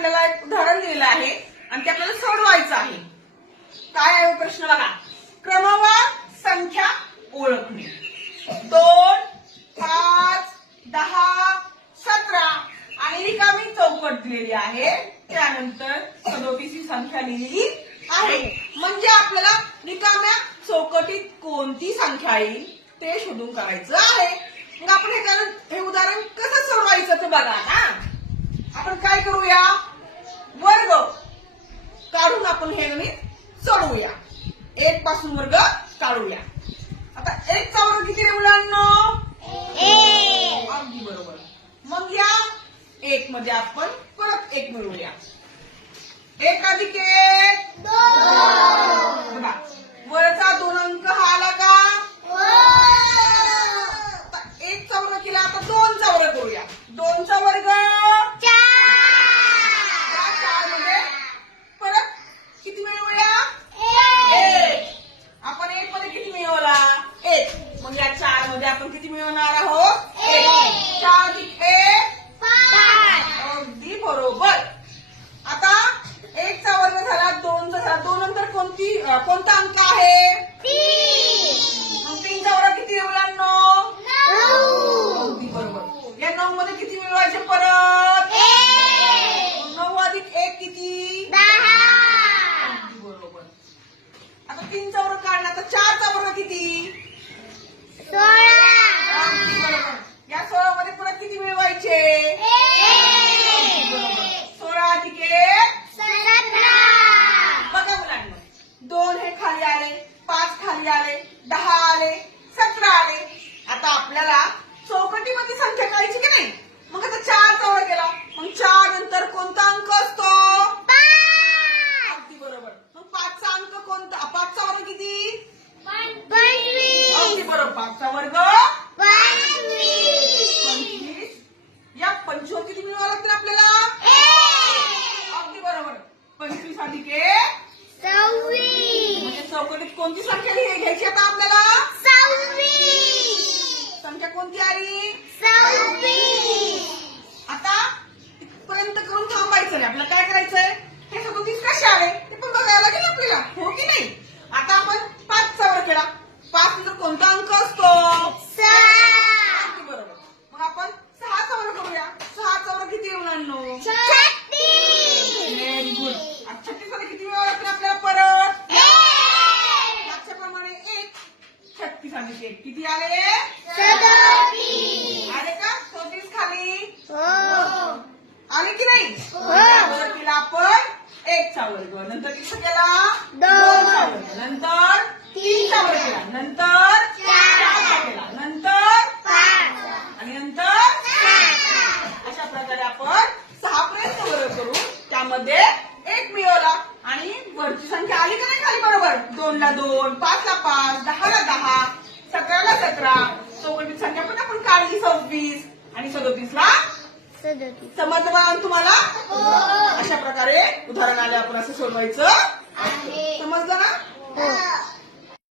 आपल्याला एक उदाहरण दिलेलं आहे आणि ते आपल्याला सोडवायचं आहे. काय आहे प्रश्न बघा. क्रमवार संख्या ओळखणे. 2, 5, 10, 17 आणि रिकामी चौकट दिलेली आहे. त्यानंतर 37 ही संख्या लिहिलेली आहे. म्हणजे आपल्याला रिकाम्या चौकटीत कोणती संख्या येईल ते शोधून काढायचं आहे. मग आपण हे उदाहरण कसं सोडवायचं ते बघा ना. आपण काय करूया, वर्ग काढून आपण हे गणित सोडवूया. 1 पासून वर्ग काढूया. आता 1 चा वर्ग किती रे मुलांनो? 1. अगदी बरोबर. मग या 1 मध्ये आपण परत 1 मिळवूया. 1 अधिक 1 2. बघा वरचा 2 अंक हा आला का? आता 1 चा वर्ग केला. आता 2 चा वर्ग करूया. 2 चा वर्ग 4 मध्ये परत किती मिळवूया? 1. आपण 1 मध्ये किती मिळवला? 1. मग या 4 मध्ये आपण किती मिळवणार आहोत? 1. 4 अधिक 1 5. अगदी बरोबर. आता 1 चा वर्ग झाला, 2 चा झाला. 2 नंतर कोणता अंक आहे? 3. मग 3 चा वर्ग किती मुलांनो? 9. अगदी बरोबर. या 9 मध्ये किती मिळवायचे परत? 1. 9 अधिक 1 किती? 10. अगदी बरोबर. आता 3 चा वर्ग काढला. आता 4 चा वर्ग किती? 16. अगदी बरोबर. या 16 मध्ये परत किती मिळवायचे? 1. बरोबर. 16 अधिक 1 17. बघा मुलांना 2 हे खाली आले, 5 खाली आले, 10 आले, 17 आले. आता आपल्याला चौकटीमध्ये संख्या काढायची की नाही. मग आता 4 चा वर्ग केला. मग 4 नंतर कोणता अंक असतो? 5. अगदी बरोबर. मग 5 चा अंक कोणता? 5 चा वर्ग किती? 25. अगदी बरोबर. 5 चा वर्ग 25. या 25 किती मिळवावं लागतील आपल्याला? 1. अगदी बरोबर. 25 अधिक 1 26. म्हणजे चौकटीत कोणती संख्या घ्यायची आता आपल्याला? 26. संख्या कोणती आली? 26. आता इथपर्यंत करून थांबायचं नाही. आपल्याला काय करायचंय? हे 37 कसे आले ते पण बघायला लागेल आपल्याला, हो की नाही. आता आपण 5 चा वर्ग केला. 5 नंतर कोणता अंक असतो? 6. बरोबर. मग आपण 6 चा वर्ग करूया. 6 चा वर्ग किती मुलांनो? 36. Very good. 36 मध्ये किती मिळवावं लागतील आपल्याला परत? 1. त्याच्याप्रमाणे 1. 36 अधिक 1 किती आले? 37. आले का? 37 खाली आले की नाही? वर्ग केला आपण 1 चा वर्ग. नंतर किती केला? 2 चा वर्ग. नंतर 3 चा वर्ग केला. नंतर 4 चा केला. नंतर 5 आणि नंतर 7. अशा प्रकारे आपण 6 पर्यंत वर्ग करून त्यामध्ये 1 मिळवला आणि वरची संख्या आली का नाही खाली? बरोबर. 2 ला 2, 5 ला 5, 10 ला 10, 17 ला 17. चौकटीत संख्या पण आपण काढली 26 आणि 37 ला 37. समजलं बघा तुम्हाला? अशा प्रकारे उदाहरण आले आपण असं सोडवायचं. समजलं ना?